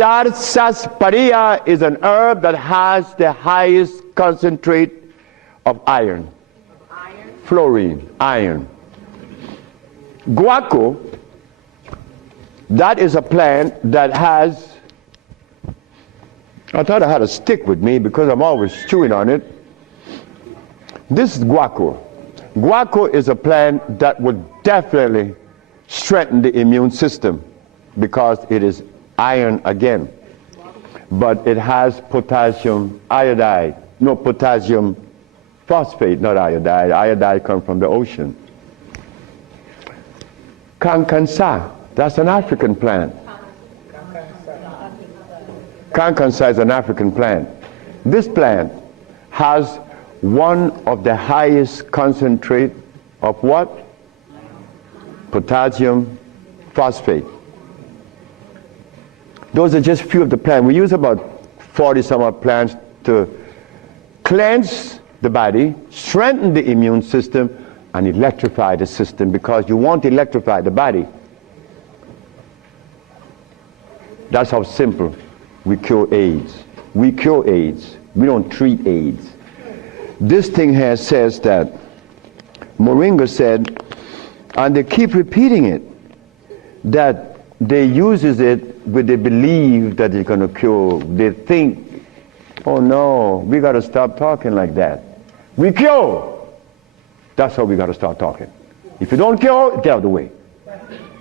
Sarsaparilla is an herb that has the highest concentrate of iron. Fluorine, iron. Guaco, that is a plant that has, I thought I had a stick with me because I'm always chewing on it. This is guaco. Guaco is a plant that would definitely strengthen the immune system because it is iron again. But it has potassium iodide, no, potassium phosphate, not iodide. Iodide comes from the ocean. Kankansa, that's an African plant. Kankansa is an African plant. This plant has one of the highest concentrate of what? Potassium phosphate. Those are just a few of the plants. We use about 40 some odd plants to cleanse the body, strengthen the immune system, and electrify the system, because you want to electrify the body. That's how simple we cure AIDS. We cure AIDS. We don't treat AIDS. This thing here says that Moringa said, and they keep repeating it, that they uses it with the belief that it's going to cure. They think, oh no, we got to stop talking like that. We cure. That's how we got to start talking. If you don't cure, get out of the way,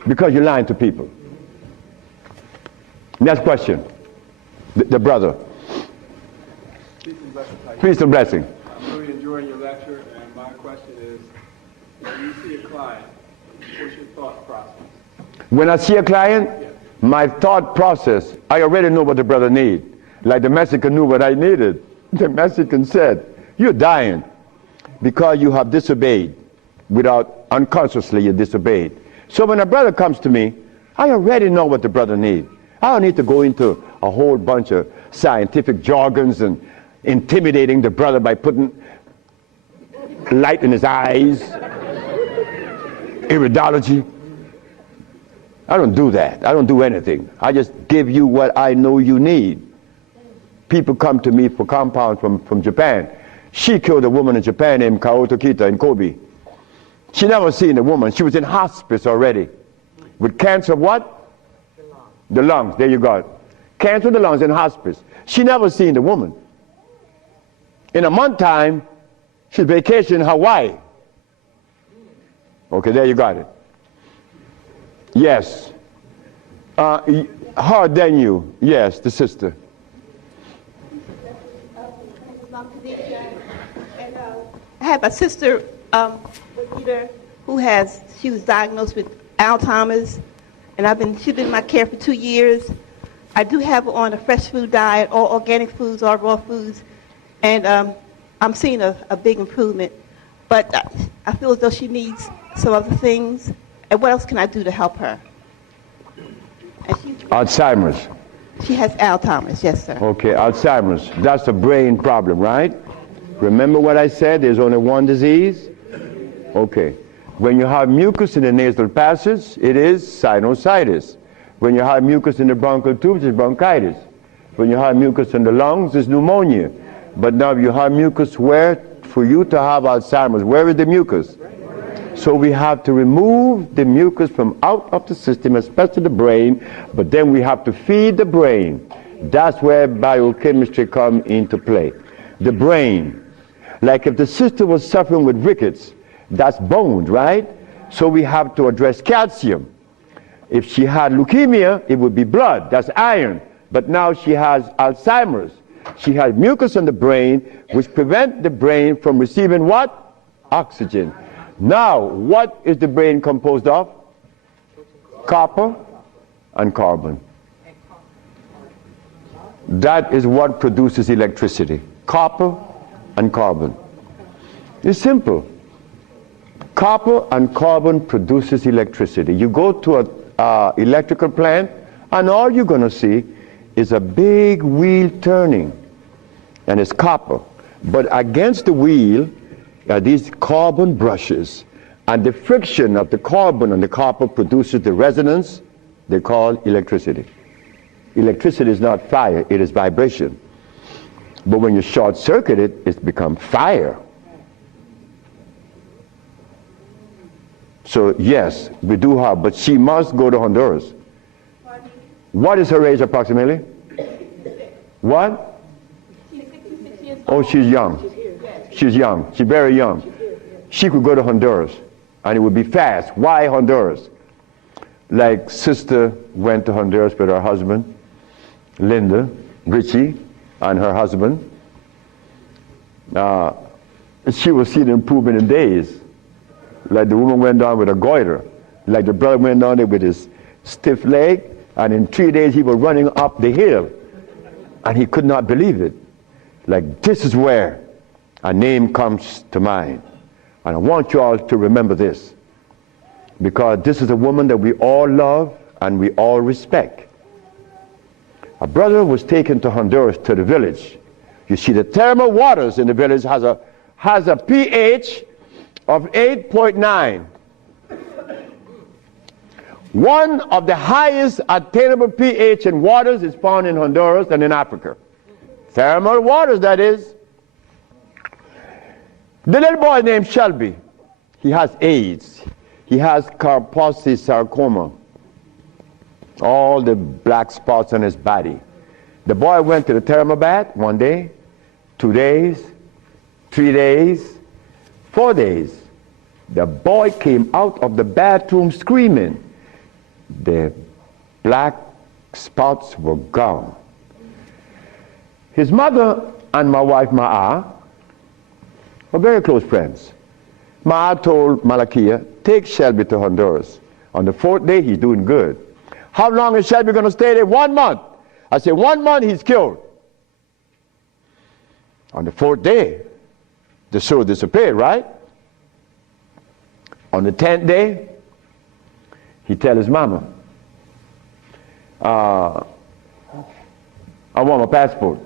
because you're lying to people. Next question. The brother. Peace and blessing. I'm really enjoying your lecture, and my question is, when you see a client, what's your thought process? When I see a client, Yes. my thought process, I already know what the brother needs. Like the Mexican knew what I needed. The Mexican said, you're dying because you have disobeyed. Without, unconsciously you disobeyed. So when a brother comes to me, I already know what the brother needs. I don't need to go into a whole bunch of scientific jargons and intimidating the brother by putting light in his eyes, iridology. I don't do that. I don't do anything. I just give you what I know you need. People come to me for compounds from Japan. She killed a woman in Japan named Kaoto Kita in Kobe. She never seen a woman. She was in hospice already. With cancer of what? The lungs. There you go. Cancer of the lungs in hospice. She never seen the woman. In a month time, she's vacationing in Hawaii. Okay, there you got it. Yes. Her than you. Yes, the sister. I have a sister she was diagnosed with Alzheimer's, and she's been in my care for 2 years. I do have her on a fresh food diet, all organic foods, all raw foods, and I'm seeing a big improvement. But I feel as though she needs some other things. And what else can I do to help her? Alzheimer's. She has Alzheimer's, yes, sir. Okay, Alzheimer's. That's a brain problem, right? Remember what I said? There's only one disease? Okay. When you have mucus in the nasal passage, it is sinusitis. When you have mucus in the bronchial tubes, it's bronchitis. When you have mucus in the lungs, it's pneumonia. But now you have mucus where? For you to have Alzheimer's, where is the mucus? So we have to remove the mucus from out of the system, especially the brain, but then we have to feed the brain. That's where biochemistry comes into play. The brain. Like if the sister was suffering with rickets, that's bones, right? So we have to address calcium. If she had leukemia, it would be blood, that's iron. But now she has Alzheimer's. She has mucus in the brain, which prevents the brain from receiving what? Oxygen. Now, what is the brain composed of? Copper and carbon. That is what produces electricity. Copper and carbon. It's simple. Copper and carbon produces electricity. You go to an electrical plant, and all you're going to see is a big wheel turning, and it's copper. But against the wheel are these carbon brushes, and the friction of the carbon and the copper produces the resonance they call electricity. Electricity is not fire, it is vibration. But when you short circuit it, it's become fire. So yes, we do have, but she must go to Honduras. What is her age approximately? What? She's 66 years old. Oh, she's young. She's young. She's very young. She could go to Honduras, and it would be fast. Why Honduras? Like sister went to Honduras with her husband, Linda, Richie, and her husband. She will see the improvement in days. Like the woman went down with a goiter. Like the brother went down there with his stiff leg, and in 3 days he was running up the hill. And he could not believe it. Like, this is where a name comes to mind. And I want you all to remember this, because this is a woman that we all love and we all respect. A brother was taken to Honduras, to the village. You see, the thermal waters in the village has a pH of 8.9. One of the highest attainable pH in waters is found in Honduras and in Africa. Thermal waters, that is. The little boy named Shelby, he has AIDS. He has Kaposi sarcoma. All the black spots on his body. The boy went to the thermal bath 1 day, 2 days, 3 days, 4 days. The boy came out of the bathroom screaming. The black spots were gone. His mother and my wife Ma'a were very close friends. Ma'a told Malakia, take Shelby to Honduras. On the 4th day, he's doing good. How long is Shelby going to stay there? 1 month. I said, 1 month, he's cured. On the 4th day, the sore disappeared, right? On the 10th day, he tell his mama, I want my passport.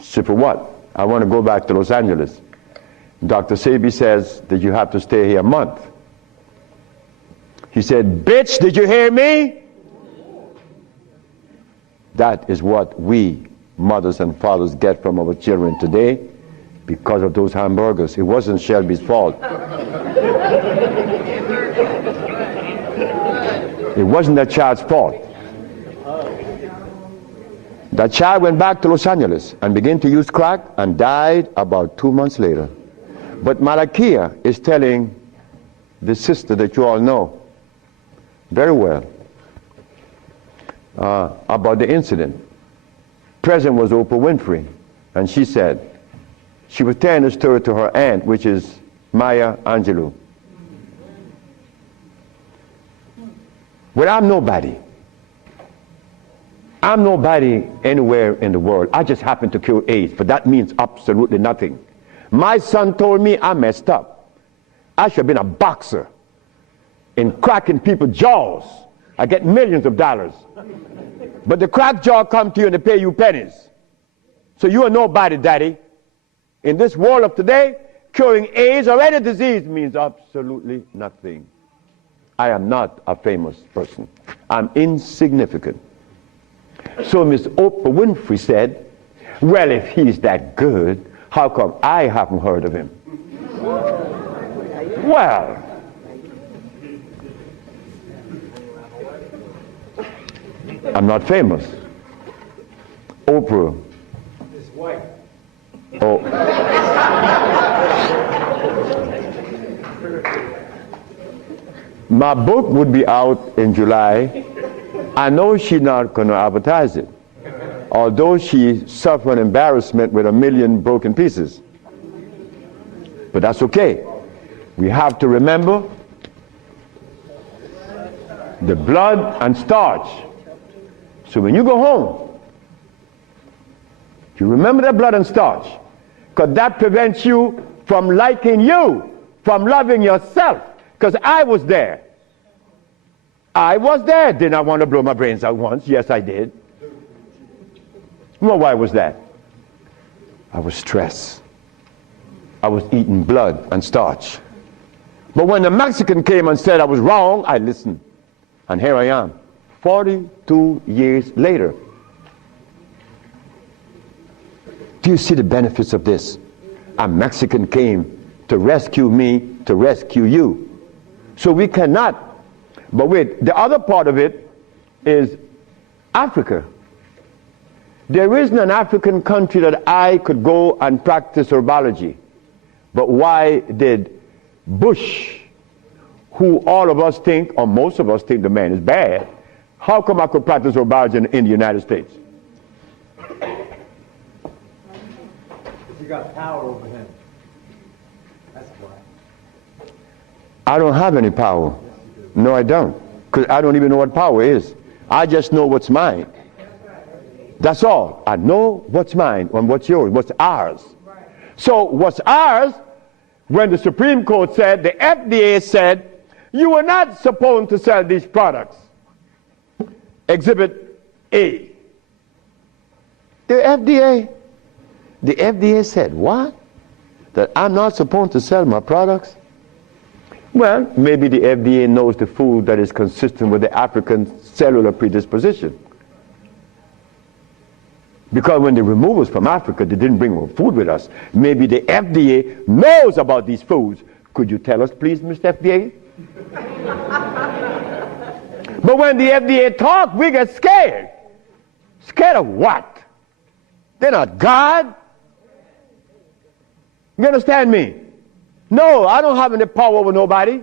She said, for what? I want to go back to Los Angeles. Dr. Sebi says that you have to stay here a month. He said, bitch, did you hear me? That is what we, mothers and fathers, get from our children today because of those hamburgers. It wasn't Shelby's fault. It wasn't that child's fault. That child went back to Los Angeles and began to use crack and died about 2 months later. But Malakia is telling the sister that you all know very well about the incident. Present was Oprah Winfrey, and she said, she was telling the story to her aunt, which is Maya Angelou. Well, I'm nobody. I'm nobody anywhere in the world. I just happen to cure AIDS, but that means absolutely nothing. My son told me I messed up. I should have been a boxer in cracking people's jaws. I get millions of dollars. But the crack jaw come to you and they pay you pennies. So you are nobody, daddy. In this world of today, curing AIDS or any disease means absolutely nothing. I am not a famous person. I'm insignificant. So Miss Oprah Winfrey said, well, if he's that good, how come I haven't heard of him? Well, I'm not famous. Oprah. His wife. Oh. My book would be out in July. I know she's not going to advertise it, although she suffered embarrassment with 1 million broken pieces. But that's okay. We have to remember the blood and starch. So when you go home, you remember that blood and starch, because that prevents you from liking you, from loving yourself, because I was there. I was there. Did I want to blow my brains out once? Yes, I did. Well, why was that? I was stressed. I was eating blood and starch. But when the Mexican came and said I was wrong, I listened. And here I am. 42 years later. Do you see the benefits of this? A Mexican came to rescue me, to rescue you. So we cannot. But wait, the other part of it is Africa. There isn't an African country that I could go and practice herbology. But why did Bush, who all of us think, or most of us think the man is bad, how come I could practice herbology in the United States? You got power over him. That's why. I don't have any power. No, I don't. Because I don't even know what power is. I just know what's mine. That's all. I know what's mine and what's yours, what's ours. So what's ours, when the Supreme Court said, the FDA said, you are not supposed to sell these products. Exhibit A. The FDA said, what? That I'm not supposed to sell my products? Well, maybe the FDA knows the food that is consistent with the African cellular predisposition. Because when they removed us from Africa, they didn't bring food with us. Maybe the FDA knows about these foods. Could you tell us, please, Mr. FDA? But when the FDA talks, we get scared. Scared of what? They're not God. You understand me? No, I don't have any power over nobody.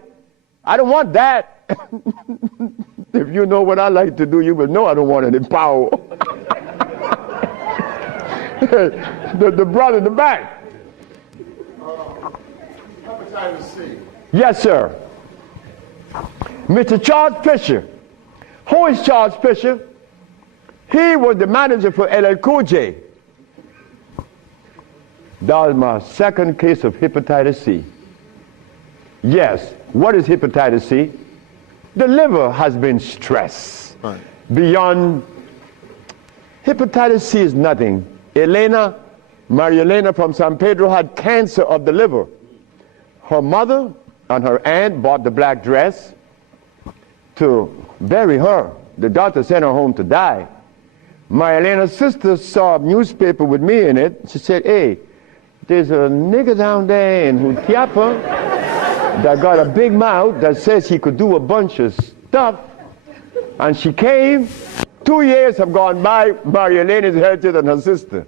I don't want that. If you know what I like to do, you will know I don't want any power. the brother in the back. Hepatitis C. Yes, sir. Mr. Charles Fisher. Who is Charles Fisher? He was the manager for LL Cool J. That was my second case of hepatitis C. Yes. What is hepatitis C? The liver has been stressed. Right. Beyond. Hepatitis C is nothing. Maria Elena from San Pedro had cancer of the liver. Her mother and her aunt bought the black dress to bury her. The doctor sent her home to die. Maria Elena's sister saw a newspaper with me in it. She said, hey, there's a nigger down there in Jutiapa that got a big mouth that says he could do a bunch of stuff. And she came. 2 years have gone by. Maria Elena is healthier than her sister.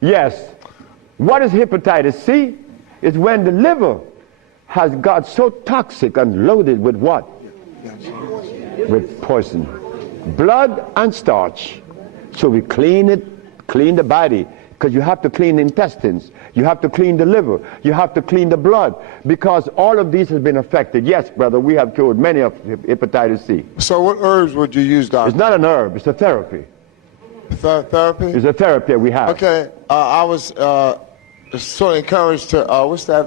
Yes. What is hepatitis C? It's when the liver has got so toxic and loaded with what? With poison. Blood and starch. So we clean it, clean the body. Because you have to clean the intestines. You have to clean the liver. You have to clean the blood. Because all of these has been affected. Yes, brother, we have cured many of hepatitis C. So what herbs would you use, doctor? It's not an herb. It's a therapy. Therapy? It's a therapy we have. Okay. I was sort of encouraged to, what's that,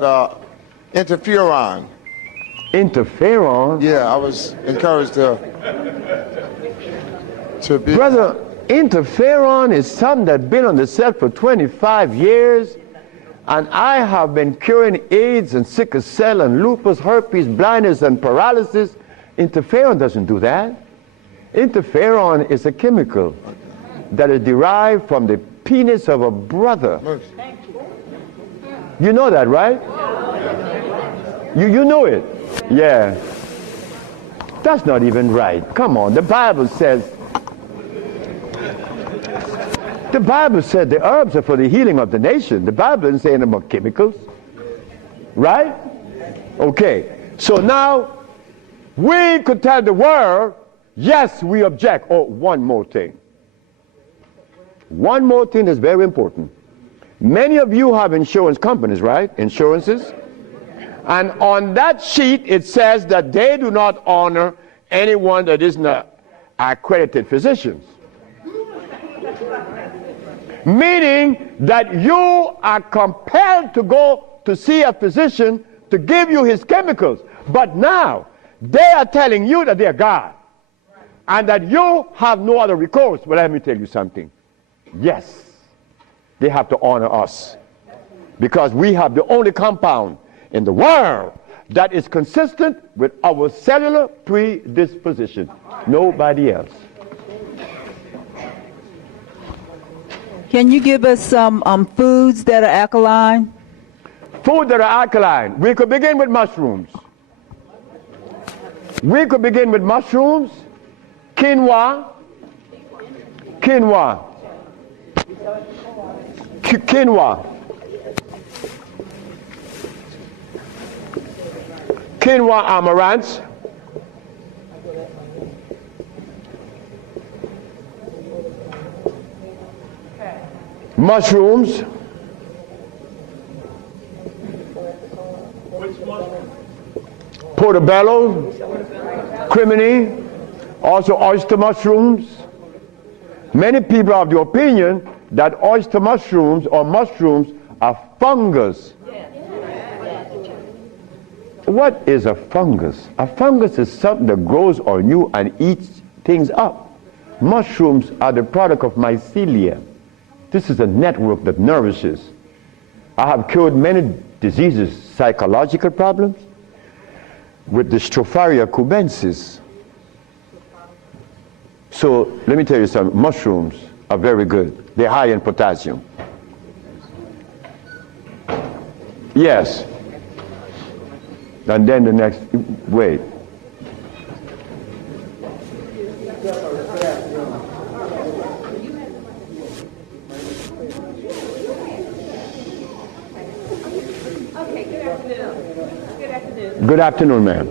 interferon. Interferon? Yeah, I was encouraged to be... Brother, interferon is something that's been on the set for 25 years, and I have been curing AIDS and sickle cell and lupus, herpes, blindness, and paralysis. Interferon doesn't do that. Interferon is a chemical that is derived from the penis of a brother. You know that, right? You know it. Yeah. That's not even right. Come on, the Bible says the herbs are for the healing of the nation. The Bible isn't saying about chemicals. Right? Okay. So now, we could tell the world, yes, we object. Oh, one more thing. One more thing that's very important. Many of you have insurance companies, right? Insurances. And on that sheet, it says that they do not honor anyone that isn't an accredited physician. Meaning that you are compelled to go to see a physician to give you his chemicals. But now, they are telling you that they are God. And that you have no other recourse. Well, let me tell you something. Yes, they have to honor us. Because we have the only compound in the world that is consistent with our cellular predisposition. Nobody else. Can you give us some foods that are alkaline? Food that are alkaline. We could begin with mushrooms. We could begin with mushrooms, quinoa, quinoa, quinoa, quinoa amaranth, mushrooms, portobello, crimini, also oyster mushrooms. Many people are of the opinion that oyster mushrooms or mushrooms are fungus. What is a fungus? A fungus is something that grows on you and eats things up. Mushrooms are the product of mycelia. This is a network that nourishes. I have cured many diseases, psychological problems, with the Stropharia cubensis. So let me tell you something. Mushrooms are very good. They're high in potassium. Yes. And then the next, wait. Good afternoon, ma'am.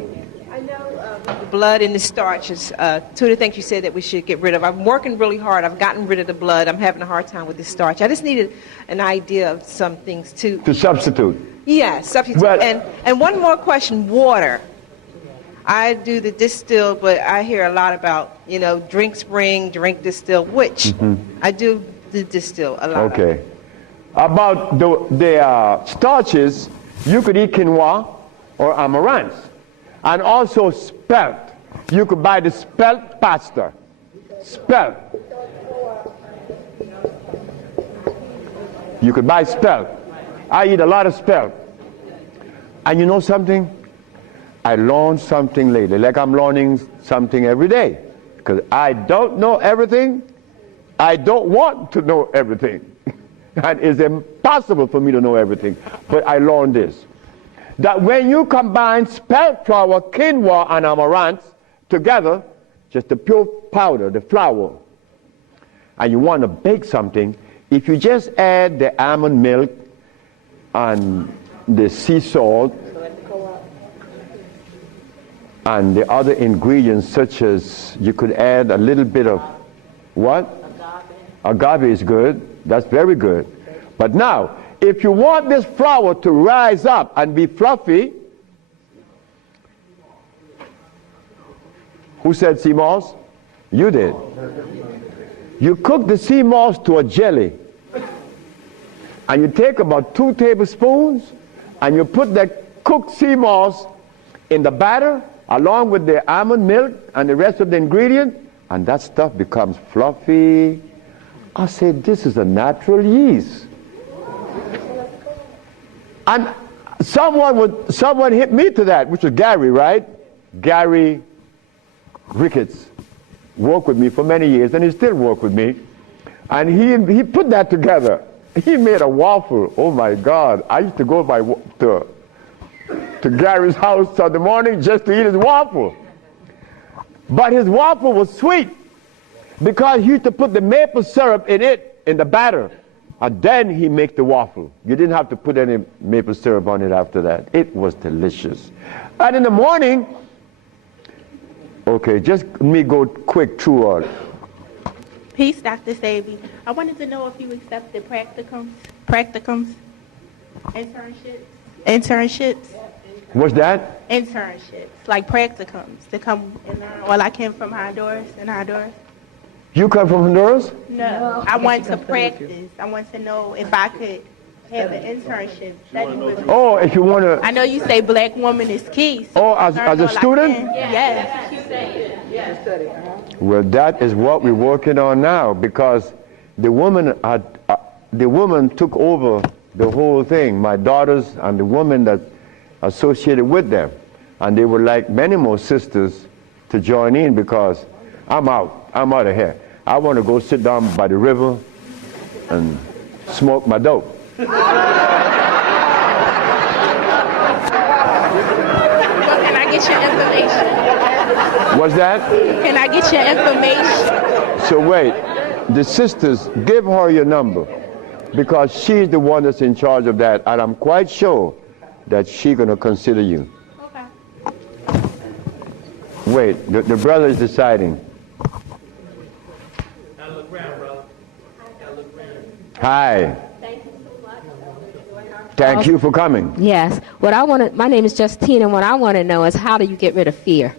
I know the blood and the starch is two of the things you said that we should get rid of. I'm working really hard. I've gotten rid of the blood. I'm having a hard time with the starch. I just needed an idea of some things too. To substitute. Yeah, substitute. Well, and one more question, water. I do the distill, but I hear a lot about, drink spring, drink distill, which I do the distill a lot. Okay. About the starches, you could eat quinoa or amaranth. And also spelt. You could buy the spelt pasta. Spelt. You could buy spelt. I eat a lot of spelt. And you know something? I learned something lately, like I'm learning something every day. Because I don't know everything. I don't want to know everything. And it's impossible for me to know everything. But I learned this. That when you combine spelt flour, quinoa, and amaranth together, just the pure powder, the flour, and you want to bake something, if you just add the almond milk and the sea salt and the other ingredients, such as you could add a little bit of what? Agave is good. That's very good. But now, if you want this flour to rise up and be fluffy, who said sea moss? You did. You cook the sea moss to a jelly. And you take about 2 tablespoons and you put that cooked sea moss in the batter along with the almond milk and the rest of the ingredient, and that stuff becomes fluffy. I said, this is a natural yeast. And someone hit me to that, which was Gary, right? Gary Ricketts worked with me for many years, and he still works with me. And he put that together. He made a waffle. Oh my God! I used to go to Gary's house Sunday morning just to eat his waffle. But his waffle was sweet because he used to put the maple syrup in it, in the batter. And then he make the waffle. You didn't have to put any maple syrup on it after that. It was delicious. And in the morning, okay, just let me go quick through all. Peace, Dr. Sebi. I wanted to know if you accepted practicums, internships. What's that? Internships, like practicums, to come and learn all I can from Honduras. You come from Honduras? No, I want to practice. I want to know if I could have an internship. Oh, if you want to. I know you say black woman is key. So as a student? Yes. Well, that is what we're working on now, because the woman took over the whole thing. My daughters and the woman that's associated with them. And they would like many more sisters to join in because I'm out of here. I want to go sit down by the river and smoke my dope. Well, can I get your information? What's that? Can I get your information? So wait, the sisters, give her your number because she's the one that's in charge of that, and I'm quite sure that she's going to consider you. Okay. Wait, the brother is deciding. Hi. Thank you so much. Thank you for coming. Yes. What I want to, my name is Justine, and what I want to know is how do you get rid of fear?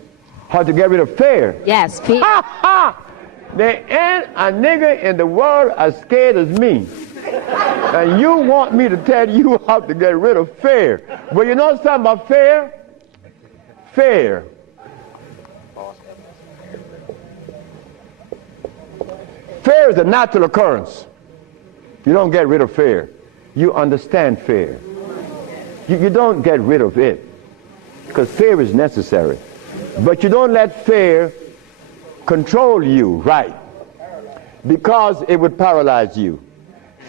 How to get rid of fear? Yes, fear. Ha ha! There ain't a nigger in the world as scared as me. And you want me to tell you how to get rid of fear. Well, you know something about fear? Fear. Fear is a natural occurrence. You don't get rid of fear. You understand fear. You don't get rid of it. Because fear is necessary. But you don't let fear control you, right? Because it would paralyze you.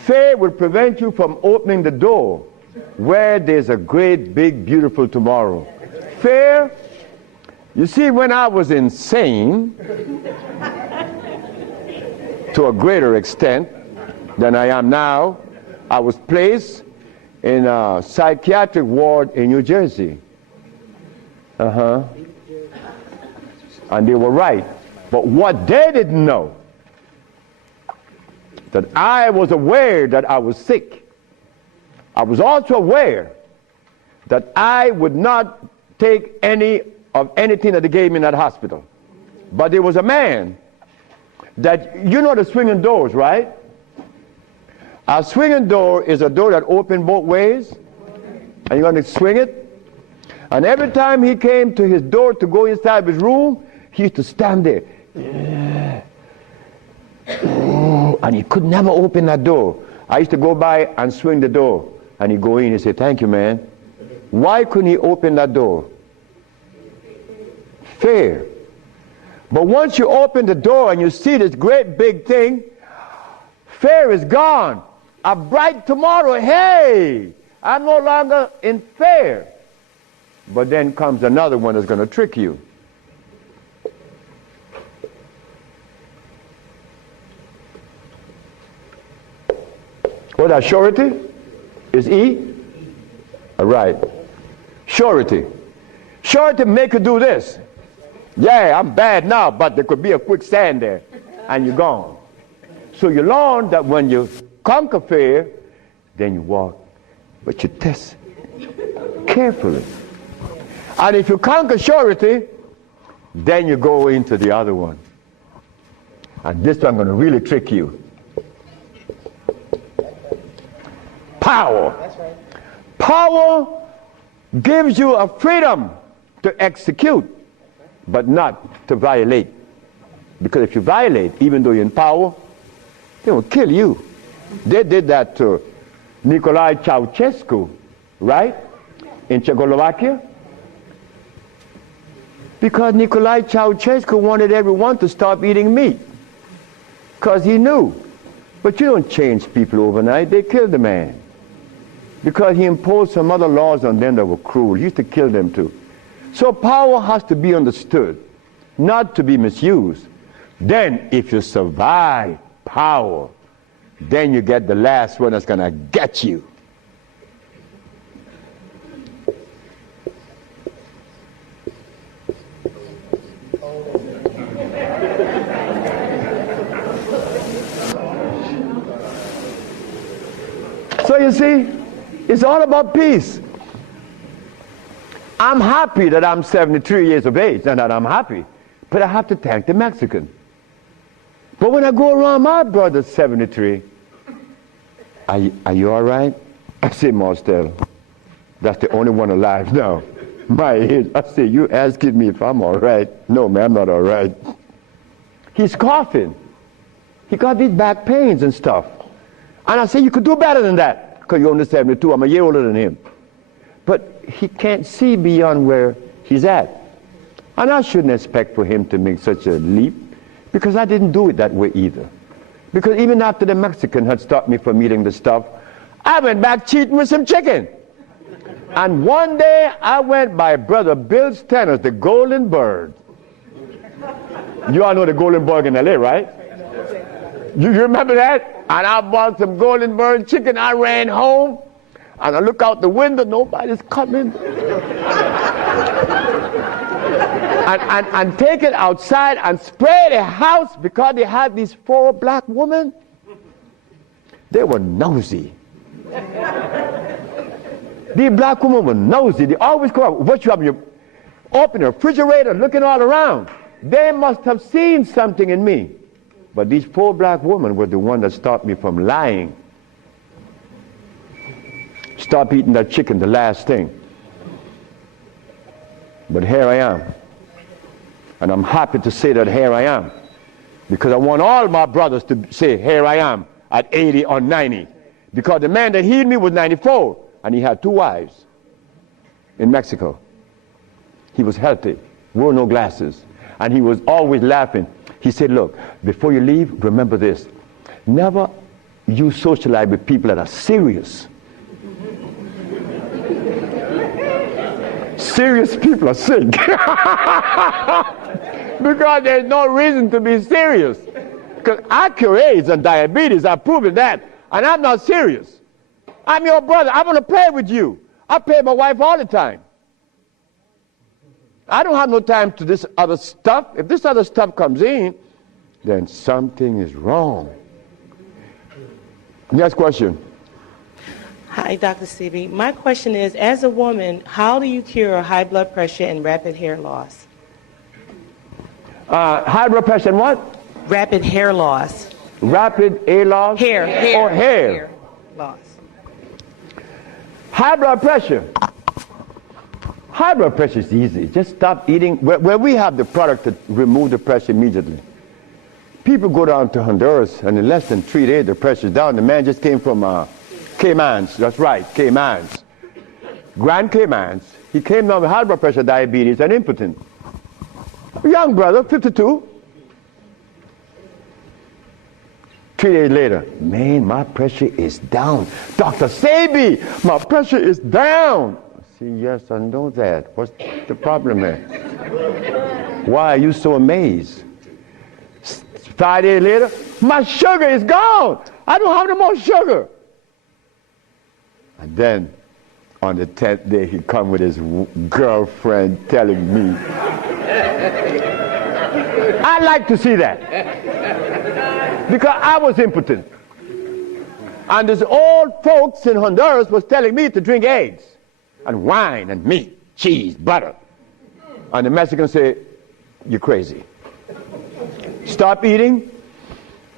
Fear would prevent you from opening the door where there's a great, big, beautiful tomorrow. Fear, you see, when I was insane, to a greater extent than I am now, I was placed in a psychiatric ward in New Jersey. And they were right. But what they didn't know, that I was aware that I was sick. I was also aware that I would not take any of anything that they gave me in that hospital. But there was a man that, you know the swinging doors, right? A swinging door is a door that opens both ways, and you're going to swing it. And every time he came to his door to go inside his room, he used to stand there. And he could never open that door. I used to go by and swing the door, and he'd go in and say, "Thank you, man." Why couldn't he open that door? Fear. But once you open the door and you see this great big thing, fear is gone. A bright tomorrow, hey, I'm no longer in fear. But then comes another one that's going to trick you. What that surety? Is E? All right. Surety. Surety make you do this. Yeah, I'm bad now, but there could be a quicksand there, and you're gone. So you learn that when you conquer fear, then you walk, but you test carefully. And if you conquer surety, then you go into the other one. And this one I'm going to really trick you. Power. Power gives you a freedom to execute, but not to violate. Because if you violate, even though you're in power, they will kill you. They did that to Nicolae Ceausescu, right? In Czechoslovakia. Because Nicolae Ceausescu wanted everyone to stop eating meat. Because he knew. But you don't change people overnight. They killed the man. Because he imposed some other laws on them that were cruel. He used to kill them too. So power has to be understood, not to be misused. Then if you survive power, then you get the last one that's going to get you. So you see, it's all about peace. I'm happy that I'm 73 years of age and that I'm happy, but I have to thank the Mexican. But when I go around my brother's 73, are you all right? I say, Marcel, that's the only one alive now. My age. I say, you asking me if I'm all right? No, man, I'm not all right. He's coughing. He got these back pains and stuff. And I say, you could do better than that, because you're only 72. I'm a year older than him. But he can't see beyond where he's at. And I shouldn't expect for him to make such a leap, because I didn't do it that way either. Because even after the Mexican had stopped me from eating the stuff, I went back cheating with some chicken. And one day I went by Brother Bill Stenner's, the Golden Bird. You all know the Golden Bird in LA, right? You remember that? And I bought some Golden Bird chicken. I ran home, and I look out the window, nobody's coming. and take it outside and spray the house, because they had these 4 black women. They were nosy. These black women were nosy. They always come up, what you have, you open the refrigerator, looking all around. They must have seen something in me. But these 4 black women were the one that stopped me from lying. Stop eating that chicken, the last thing. But here I am. And I'm happy to say that here I am. Because I want all my brothers to say, here I am, at 80 or 90. Because the man that healed me was 94, and he had 2 wives in Mexico. He was healthy, wore no glasses, and he was always laughing. He said, look, before you leave, remember this. Never you socialize with people that are serious. Serious people are sick. Because there's no reason to be serious. Because I cure AIDS and diabetes, I've proven that. And I'm not serious. I'm your brother. I want to play with you. I play with my wife all the time. I don't have no time to this other stuff. If this other stuff comes in, then something is wrong. Next question. Hi, Dr. Sebi. My question is, as a woman, how do you cure high blood pressure and rapid hair loss? High blood pressure and what? Rapid hair loss. Rapid hair loss? Hair. Or hair? Hair loss. High blood pressure. High blood pressure is easy. Just stop eating. Where we have the product to remove the pressure immediately. People go down to Honduras, and in less than 3 days, the pressure's down. The man just came from Caymans. That's right, Caymans. Grand Caymans. He came down with high blood pressure, diabetes, and impotent. A young brother, 52. 3 days later, man, my pressure is down. Dr. Sebi, my pressure is down. I say, yes, I know that. What's the problem here? Why are you so amazed? 5 days later, my sugar is gone. I don't have no more sugar. And then, on the 10th day, he come with his girlfriend telling me. I like to see that. Because I was impotent. And these old folks in Honduras was telling me to drink eggs and wine and meat, cheese, butter. And the Mexicans say, you're crazy. Stop eating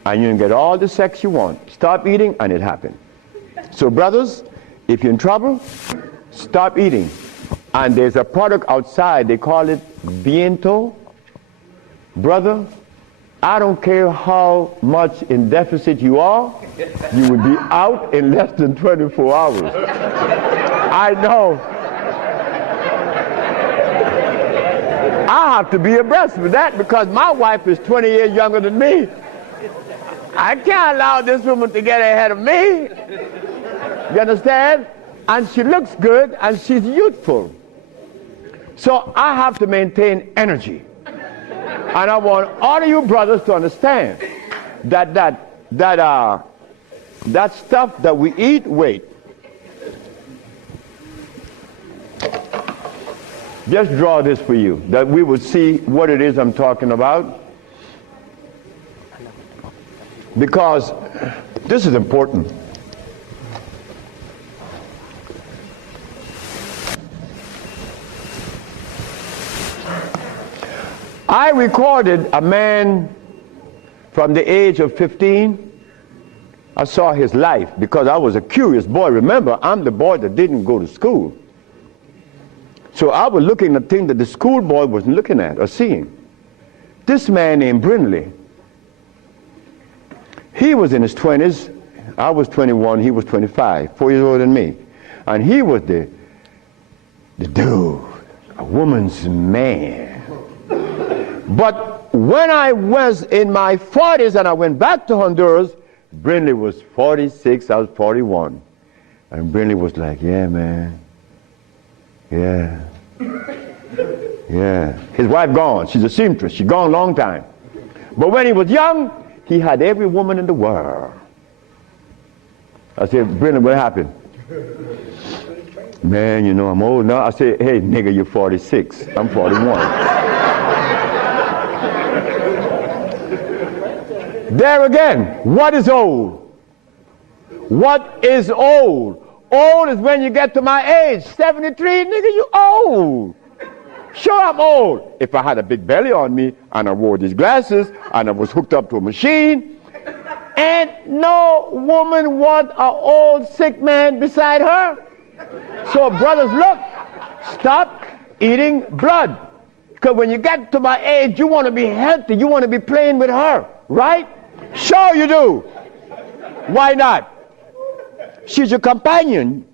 and you can get all the sex you want. Stop eating and it happened. So brothers, if you're in trouble, stop eating. And there's a product outside, they call it Viento. Brother, I don't care how much in deficit you are, you will be out in less than 24 hours. I know. I have to be abreast with that because my wife is 20 years younger than me. I can't allow this woman to get ahead of me. You understand? And she looks good and she's youthful. So I have to maintain energy. And I want all of you brothers to understand that stuff that we eat, wait. Just draw this for you, that we would see what it is I'm talking about. Because this is important. I recorded a man from the age of 15. I saw his life because I was a curious boy. Remember, I'm the boy that didn't go to school. So I was looking at things that the schoolboy wasn't looking at or seeing. This man named Brindley, he was in his 20s. I was 21, he was 25, 4 years older than me. And he was the dude. a woman's man. But when I was in my 40s and I went back to Honduras, Brindley was 46, I was 41. And Brindley was like, yeah, man. Yeah. Yeah. His wife gone. She's a seamstress. She's gone a long time. But when he was young, he had every woman in the world. I said, Brindley, what happened? Man, you know, I'm old now. I said, hey, nigga, you're 46. I'm 41. There again, what is old? What is old? Old is when you get to my age, 73, nigga, you old. Sure, I'm old. If I had a big belly on me and I wore these glasses and I was hooked up to a machine, and no woman want an old sick man beside her. So brothers, look, stop eating blood. Because when you get to my age, you want to be healthy. You want to be playing with her, right? Sure you do. Why not? She's your companion.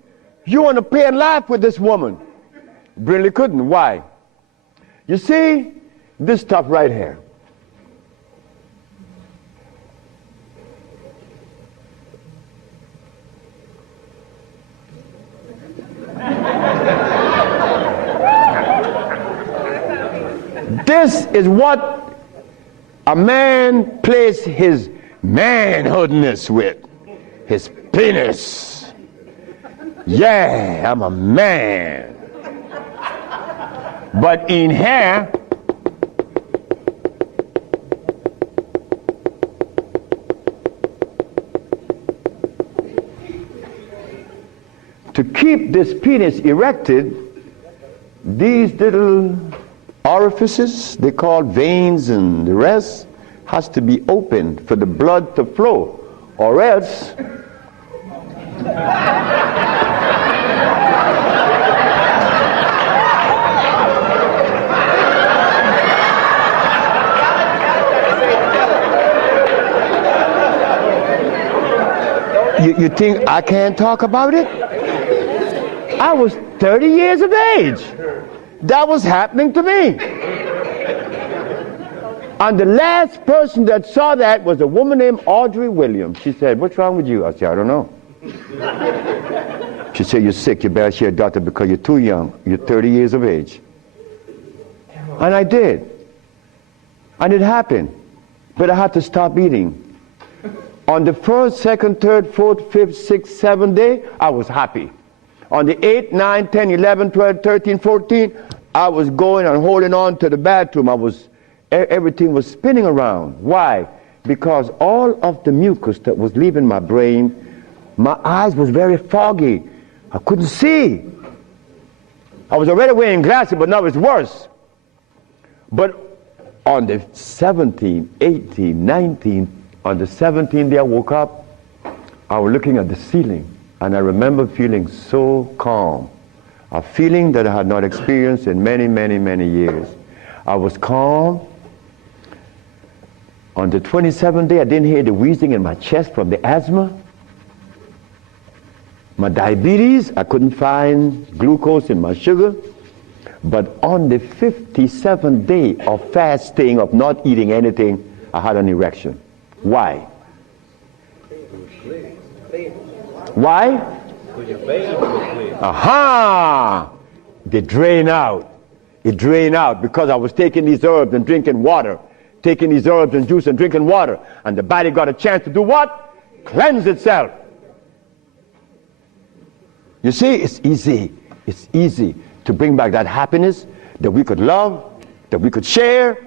You want to play and laugh with this woman. Brindley couldn't. Why? You see, this stuff right here. This is what a man plays his manhoodness with, his penis. Yeah, I'm a man. But in here, to keep this penis erected, these little orifices, they call veins and the rest, has to be opened for the blood to flow, or else you think I can't talk about it? I was 30 years of age. That was happening to me. And the last person that saw that was a woman named Audrey Williams. She said, what's wrong with you? I said, I don't know. She said, you're sick, you better see a doctor because you're too young. You're 30 years of age. And I did. And it happened. But I had to stop eating. On the first, second, third, fourth, fifth, sixth, seventh day, I was happy. On the 8th, 9th, 10th, 11th, 12th, 13th, 14th, I was going and holding on to the bathroom. Everything was spinning around. Why? Because all of the mucus that was leaving my brain, my eyes was very foggy. I couldn't see. I was already wearing glasses, but now it's worse. But on the 17th, 18th, 19th, on the 17th day I woke up, I was looking at the ceiling, and I remember feeling so calm, a feeling that I had not experienced in many, many, many years. I was calm. On the 27th day, I didn't hear the wheezing in my chest from the asthma. My diabetes, I couldn't find glucose in my sugar. But on the 57th day of fasting, of not eating anything, I had an erection. Why? Why? Aha! They drain out. It drained out because I was taking these herbs and drinking water. Taking these herbs and juice and drinking water. And the body got a chance to do what? Cleanse itself. You see, it's easy. It's easy to bring back that happiness that we could love, that we could share,